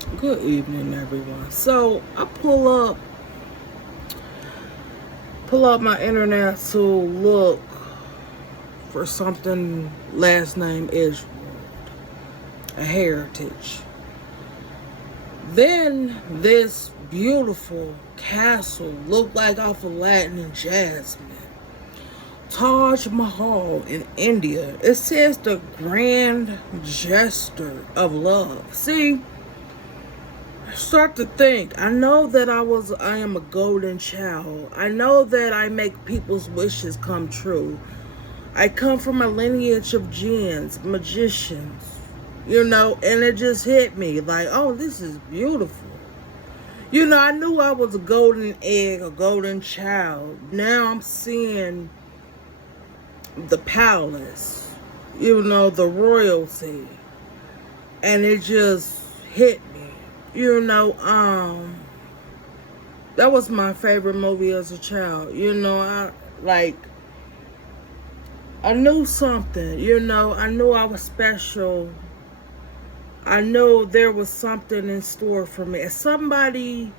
Good evening, everyone. So I pull up my internet to look for something last name Israel, a heritage. Then this beautiful castle looked like off of Latin and Jasmine. Taj Mahal in India. It says the grand gesture of love. See, start to think. I know that I am a golden child. I know that I make people's wishes come true. I come from a lineage of jinns, magicians, and it just hit me like, oh, this is beautiful. I knew I was a golden egg, a golden child. Now I'm seeing the palace, the royalty, and it just hit me. That was my favorite movie as a child. I knew something, I knew I was special. I knew there was something in store for me. Somebody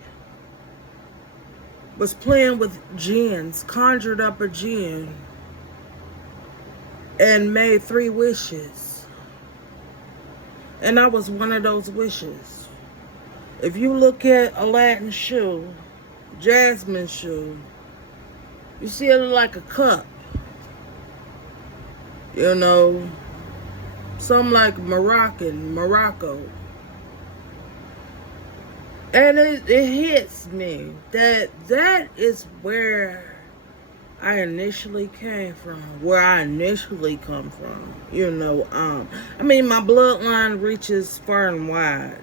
was playing with jinns, conjured up a jinn, and made 3 wishes. And I was one of those wishes. If you look at Aladdin's shoe, Jasmine's shoe, you see it like a cup. Some like Morocco. And it hits me that is where I initially came from, where I initially come from. My bloodline reaches far and wide.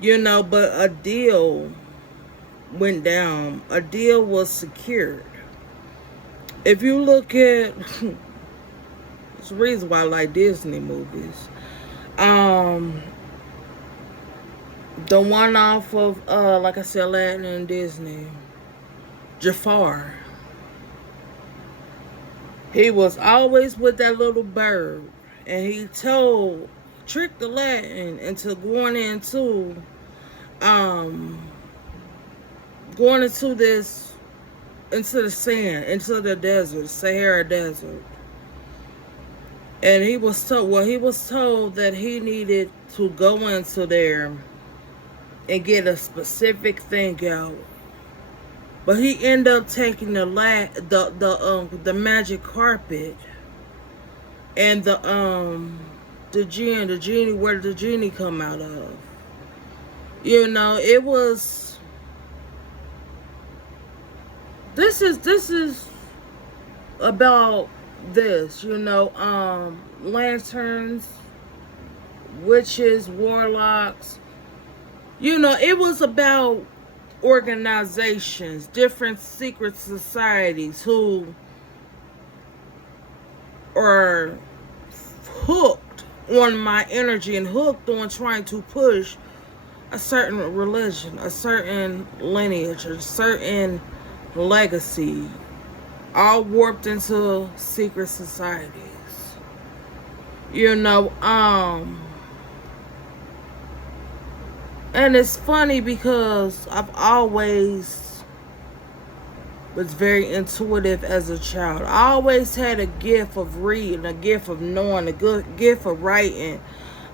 But a deal went down. A deal was secured. If you look at, it's the reason why I like Disney movies. The one off of, like I said, Aladdin and Disney, Jafar. He was always with that little bird, and he tricked Aladdin into going into the sand, into the desert, Sahara Desert. And he was told that he needed to go into there and get a specific thing out. But he ended up taking the magic carpet and the genie, where did the genie come out of? It was. This is about this, lanterns, witches, warlocks. It was about organizations, different secret societies who are hooked on my energy and hooked on trying to push a certain religion, a certain lineage, a certain legacy, all warped into secret societies. And it's funny because I've always was very intuitive as a child. I always had a gift of reading, a gift of knowing, a good gift of writing,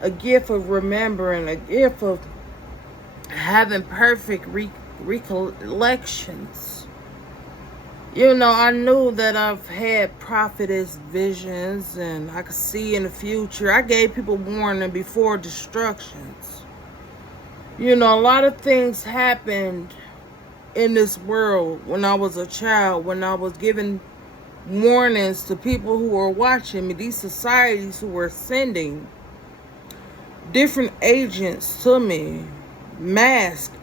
a gift of remembering, a gift of having perfect recollections. I knew that I've had prophetess visions and I could see in the future. I gave people warning before destructions. A lot of things happened in this world when I was a child, when I was giving warnings to people who were watching me, these societies who were sending different agents to me, masked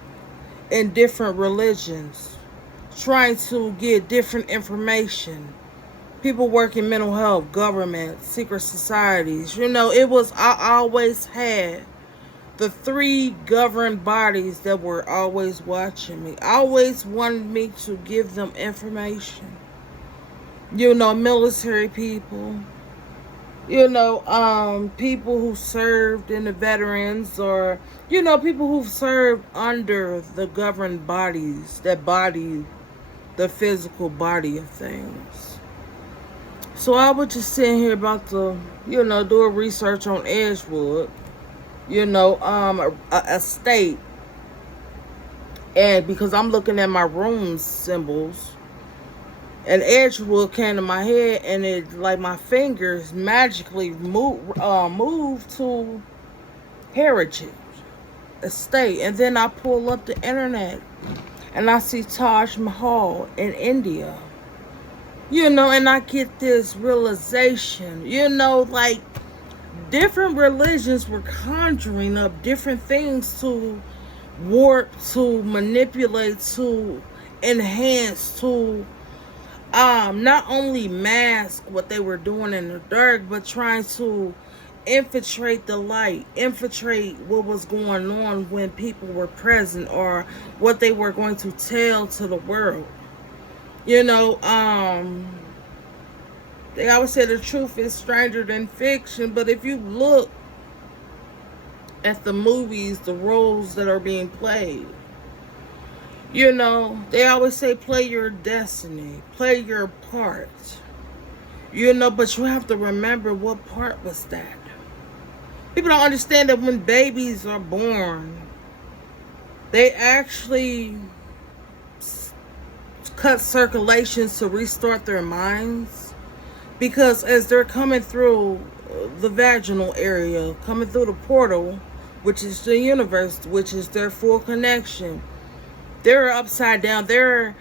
in different religions, trying to get different information. People working mental health, government, secret societies. I always had the 3 governed bodies that were always watching me, always wanted me to give them information. Military people, People who served in the veterans, or people who've served under the governed bodies that body the physical body of things. So I was just sitting here about to, do a research on Edgewood, a state, and because I'm looking at my room symbols, and Edgewood came to my head, and it like my fingers magically moved to Heritage Estate, and then I pull up the internet, and I see Taj Mahal in India. And I get this realization, like different religions were conjuring up different things to warp, to manipulate, to enhance, to not only mask what they were doing in the dark, but trying to infiltrate the light, infiltrate what was going on when people were present, or what they were going to tell to the world. They always say the truth is stranger than fiction, but if you look at the movies, the roles that are being played, they always say play your destiny, play your part, but you have to remember what part was that. People don't understand that when babies are born, they actually cut circulations to restart their minds, because as they're coming through the vaginal area, coming through the portal, which is the universe, which is their full connection, they're upside down. Their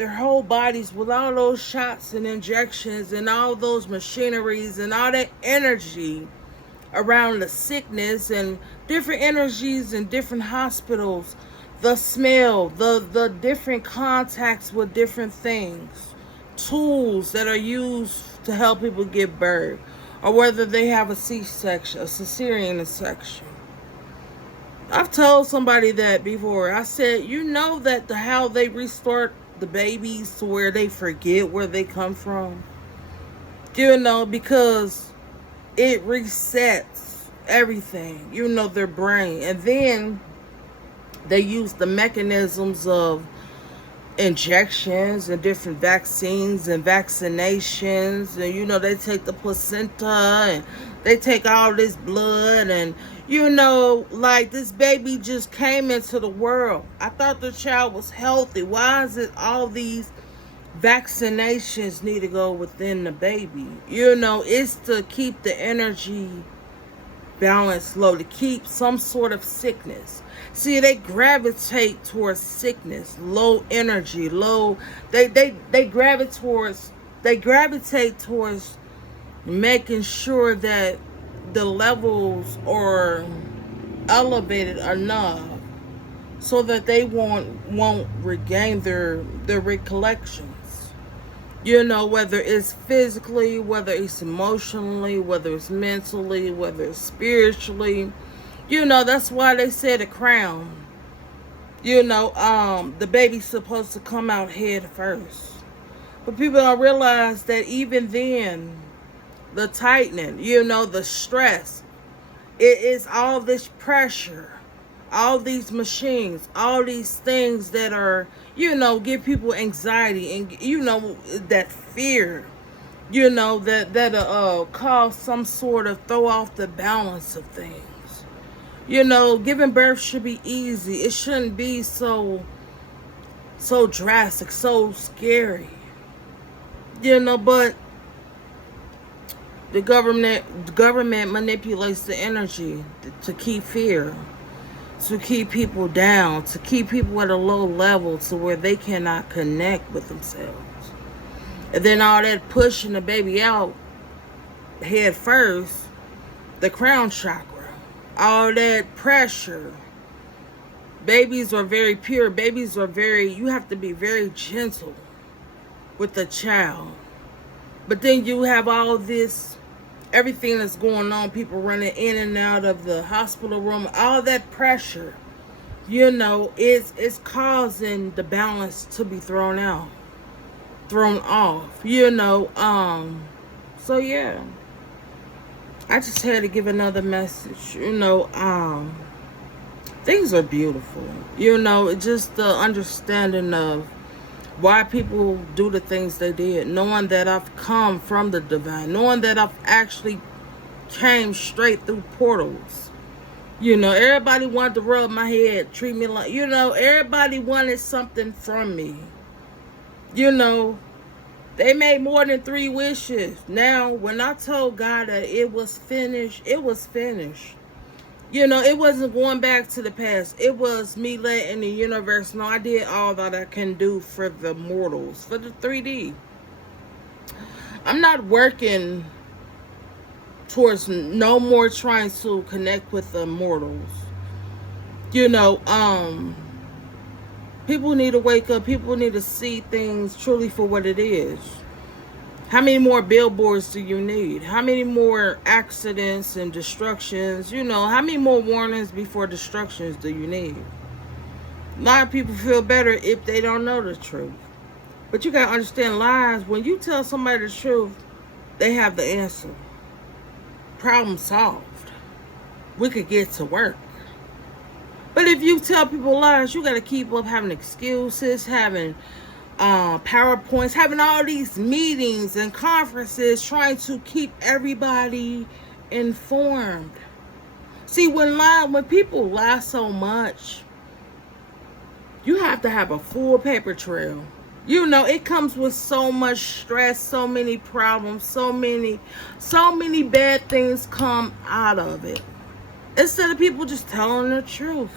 whole bodies, with all those shots and injections and all those machineries and all that energy around the sickness and different energies in different hospitals, the smell, the different contacts with different things, tools that are used to help people give birth, or whether they have a C-section, a cesarean section. I've told somebody that before. I said, that how they restart the babies to where they forget where they come from? Because it resets everything, their brain. And then they use the mechanisms of injections and different vaccines and vaccinations, and they take the placenta and they take all this blood, and like this baby just came into the world. I thought the child was healthy. Why is it all these vaccinations need to go within the baby? It's to keep the energy balanced low, to keep some sort of sickness. See, they gravitate towards sickness, low energy, low. They gravitate towards making sure that the levels are elevated enough so that they won't regain their recollections. Whether it's physically, whether it's emotionally, whether it's mentally, whether it's spiritually. That's why they say the crown. The baby's supposed to come out head first. But people don't realize that even then, the tightening, the stress, it is all this pressure, all these machines, all these things that are, give people anxiety and, that fear, that cause some sort of throw off the balance of things. Giving birth should be easy. It shouldn't be so drastic, so scary. But the government manipulates the energy to keep fear, to keep people down, to keep people at a low level to where they cannot connect with themselves. And then all that pushing the baby out head first, the crown chakra, all that pressure. Babies are very pure. You have to be very gentle with the child. But then you have all this, everything that's going on, people running in and out of the hospital room, all that pressure, it's causing the balance to be thrown off. So yeah, I just had to give another message. Things are beautiful. Just the understanding of why people do the things they did, knowing that I've come from the divine, knowing that I've actually came straight through portals. Everybody wanted to rub my head, treat me like, everybody wanted something from me. They made more than 3 wishes. Now, when I told God that it was finished, it was finished. It wasn't going back to the past. It was me letting the universe know I did all that I can do for the mortals, for the 3D. I'm not working towards no more trying to connect with the mortals. People need to wake up. People need to see things truly for what it is. How many more billboards do you need? How many more accidents and destructions? How many more warnings before destructions do you need? A lot of people feel better if they don't know the truth. But you got to understand, lies, when you tell somebody the truth, they have the answer. Problem solved. We could get to work. But if you tell people lies, you got to keep up having excuses, having PowerPoints, having all these meetings and conferences, trying to keep everybody informed. See, when people lie so much, you have to have a full paper trail. It comes with so much stress, so many problems, so many bad things come out of it. Instead of people just telling the truth.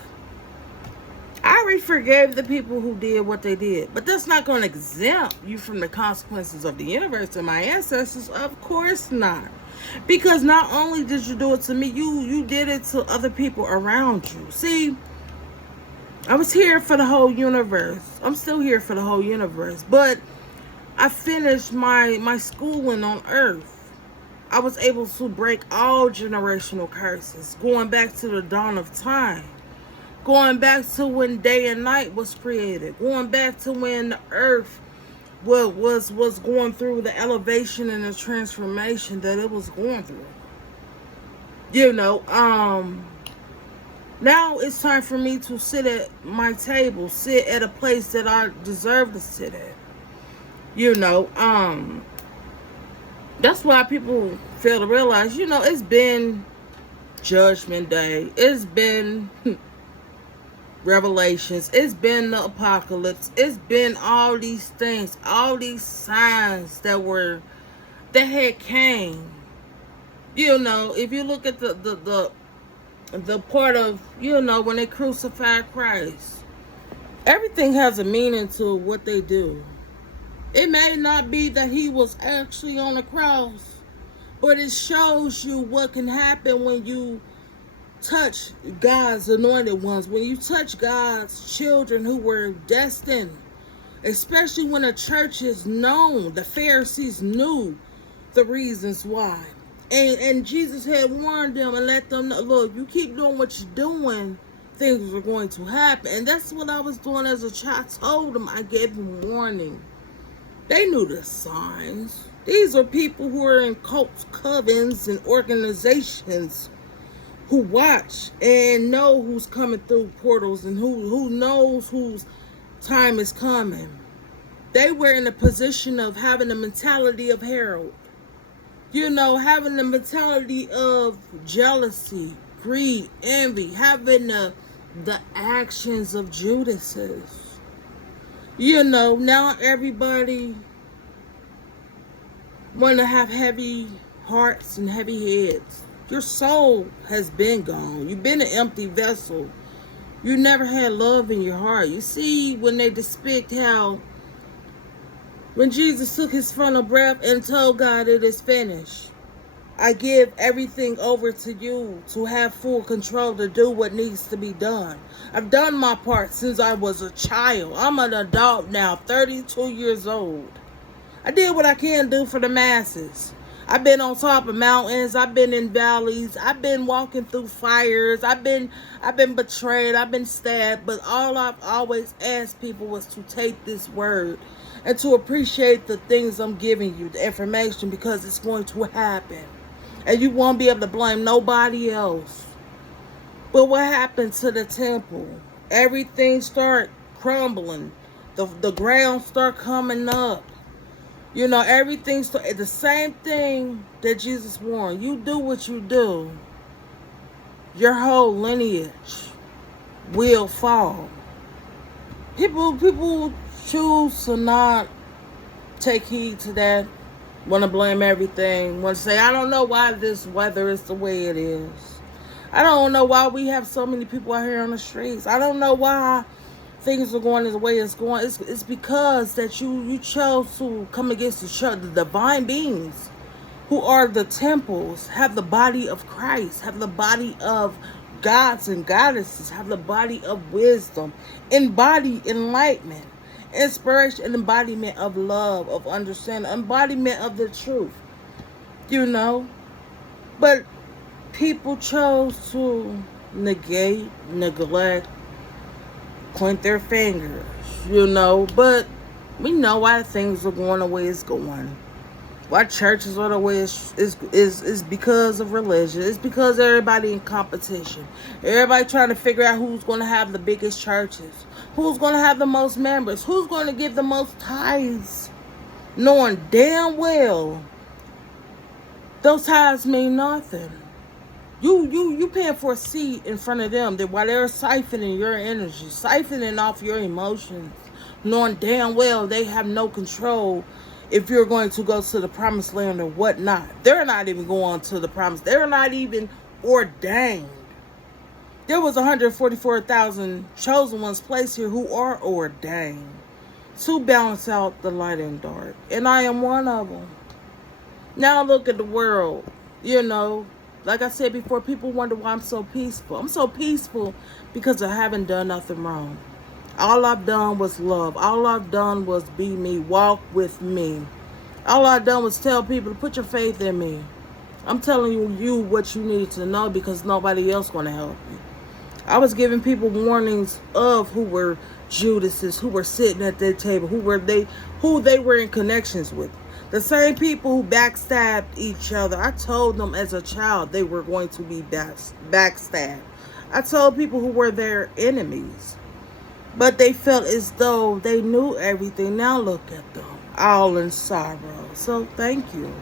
I already forgave the people who did what they did. But that's not going to exempt you from the consequences of the universe and my ancestors. Of course not. Because not only did you do it to me, you did it to other people around you. See, I was here for the whole universe. I'm still here for the whole universe. But I finished my schooling on Earth. I was able to break all generational curses, going back to the dawn of time. Going back to when day and night was created. Going back to when the earth was going through the elevation and the transformation that it was going through. Now it's time for me to sit at my table, sit at a place that I deserve to sit at. That's why people fail to realize, it's been Judgment Day. It's been Revelations. It's been the apocalypse. It's been all these things, all these signs that had came. If you look at the part of, when they crucified Christ, everything has a meaning to what they do. It may not be that he was actually on the cross, but it shows you what can happen when you touch God's anointed ones, when you touch God's children who were destined, especially when a church is known. The Pharisees knew the reasons why, and Jesus had warned them and let them know, look, you keep doing what you're doing, things are going to happen. And that's what I was doing as a child. I told them, I gave them warning. They knew the signs. These are people who are in cults, covens, and organizations who watch and know who's coming through portals and who knows whose time is coming. They were in a position of having the mentality of Harold. Having the mentality of jealousy, greed, envy, having the actions of Judases. Now everybody want to have heavy hearts and heavy heads. Your soul has been gone. You've been an empty vessel. You never had love in your heart. You see, when they depict how when Jesus took his final breath and told God, it is finished. I give everything over to you to have full control to do what needs to be done. I've done my part since I was a child. I'm an adult now, 32 years old. I did what I can do for the masses. I've been on top of mountains. I've been in valleys. I've been walking through fires. I've been betrayed. I've been stabbed. But all I've always asked people was to take this word and to appreciate the things I'm giving you, the information, because it's going to happen. And you won't be able to blame nobody else. But what happened to the temple? Everything start crumbling. The ground start coming up. You know, everything start, the same thing that Jesus warned. You do what you do, your whole lineage will fall. People choose to not take heed to that. Want to blame everything. Want to say, I don't know why this weather is the way it is. I don't know why we have so many people out here on the streets. I don't know why things are going the way it's going. It's because that you chose to come against the divine beings who are the temples, have the body of Christ, have the body of gods and goddesses, have the body of wisdom, embody enlightenment, inspiration, and embodiment of love, of understanding, embodiment of the truth. You know? But people chose to negate, neglect, point their fingers, you know. But we know why things are going the way it's going. Why churches are the way is because of religion. It's because everybody in competition. Everybody trying to figure out who's going to have the biggest churches. Who's going to have the most members. Who's going to give the most tithes. Knowing damn well those tithes mean nothing. You paying for a seat in front of them that while they're siphoning your energy, siphoning off your emotions, knowing damn well they have no control if you're going to go to the promised land or whatnot. They're not even going to the promise. They're not even ordained. There was 144,000 chosen ones placed here who are ordained to balance out the light and dark. And I am one of them. Now look at the world. You know, like I said before, people wonder why I'm so peaceful. I'm so peaceful because I haven't done nothing wrong. All I've done was love. All I've done was be me, walk with me. All I've done was tell people to put your faith in me. I'm telling you what you need to know because nobody else going to help you. I was giving people warnings of who were Judases, who were sitting at their table, who they were in connections with. The same people who backstabbed each other. I told them as a child they were going to be backstabbed. I told people who were their enemies. But they felt as though they knew everything. Now look at them, all in sorrow. So thank you.